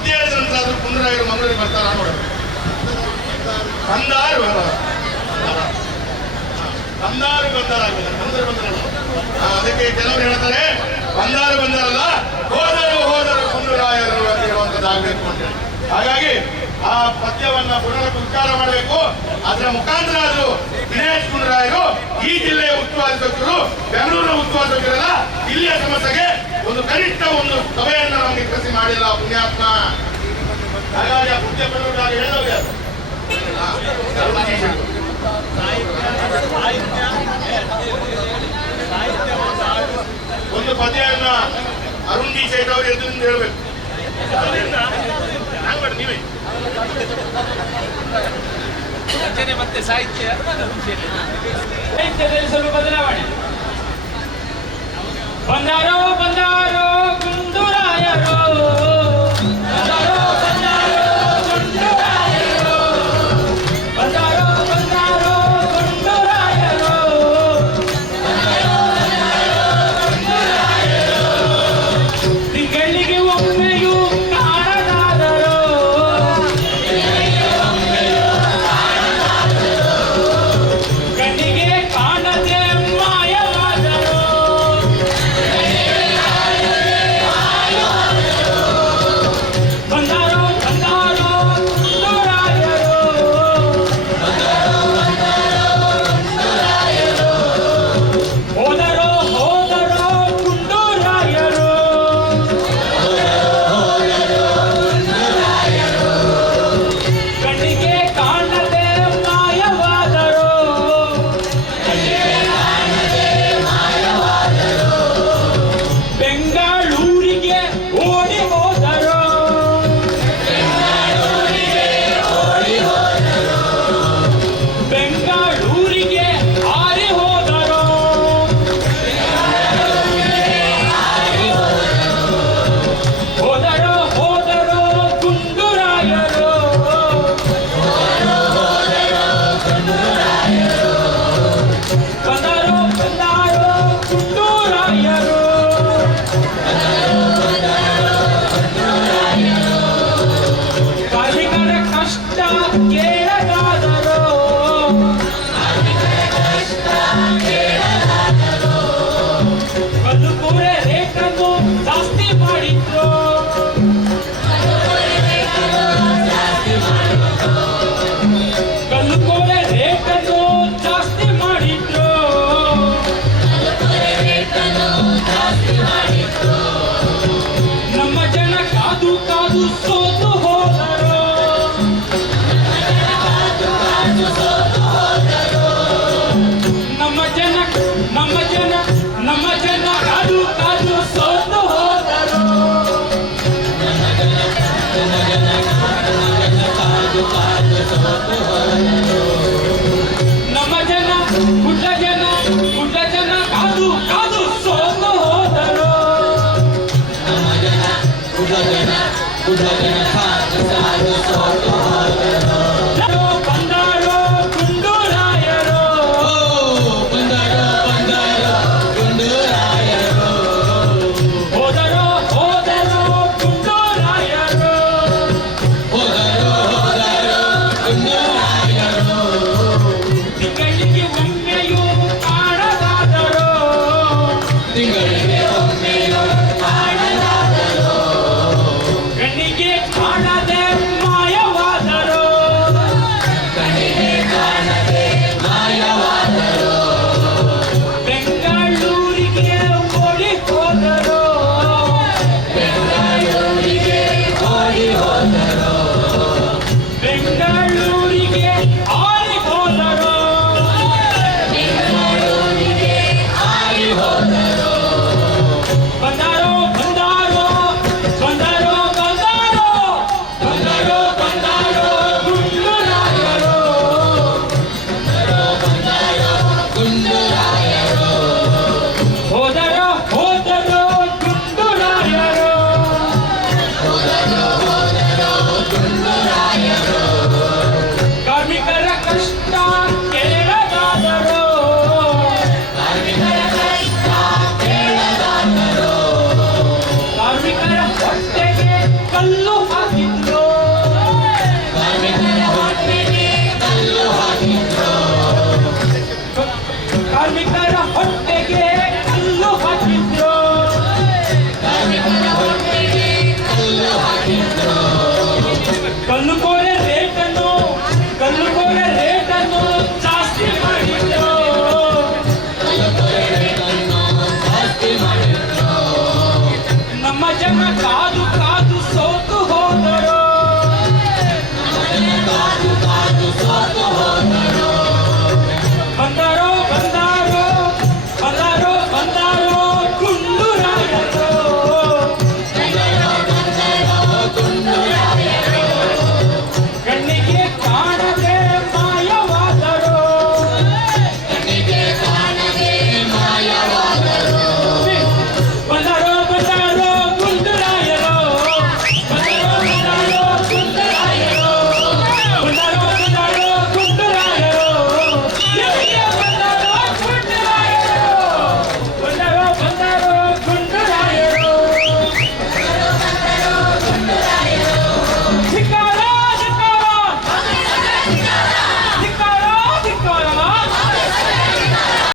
ನಂತರ ಆದ್ರೂ ಕುಂದರಾಯರು ಮಂಗಳೂರಿಗೆ ಬರ್ತಾರ ನೋಡಿ ಕಂದಾರು ಕಂದಾರು ಬಂದಾರ. ಕಂದಾರು ಬಂದಾರಲ್ಲ ಆ, ಅದಕ್ಕೆ ಕೆಲವರು ಹೇಳ್ತಾರೆ ಬಂದಾರು ಬಂದಾರಲ್ಲ ಹೋದರು ಹೋದರು ಕುಂದರಾಯರು ಅಂತ ಹೇಳಿ. ಹಾಗಾಗಿ ಆ ಪದ್ಯವನ್ನ ಪುನರ್ ಉಚ್ಚಾರ ಮಾಡಬೇಕು. ಅದರ ಮುಖಾಂತರ ಅದು ದಿನೇಶ್ ಕುಂದರಾಯರು ಈ ಜಿಲ್ಲೆಯ ಉಸ್ತುವಾರಿ ಸಚಿವರು ಬೆಂಗಳೂರಿನ ಇಲ್ಲಿಯ ಸಮಸ್ಯೆಗೆ ಒಂದು ಕನಿಷ್ಠ ಒಂದು ಸಭೆಯನ್ನ ನಮಗೆ ಕೃಷಿ ಮಾಡಿಲ್ಲ ಪುಣ್ಯಾತ್ಮ. ಹಾಗಾಗಿ ಆ ಪುಣ್ಯ ಸಾಹಿತ್ಯ ಜೀಶೆಟ್ಟಿ. ಒಂದು ಪದ್ಯವನ್ನ ಅರುಣ್ ಡಿ ಶೇಟ್ ಅವರು ಎದುರಿಂದ ಹೇಳ್ಬೇಕು. ನೀವೇ. ರಚನೆ ಮತ್ತೆ ಸಾಹಿತ್ಯ ಸಾಹಿತ್ಯದಲ್ಲಿ ಸ್ವಲ್ಪ ಬದಲಾವಣೆ. ಬಂದಾರೋ ಬಂದಾರೋ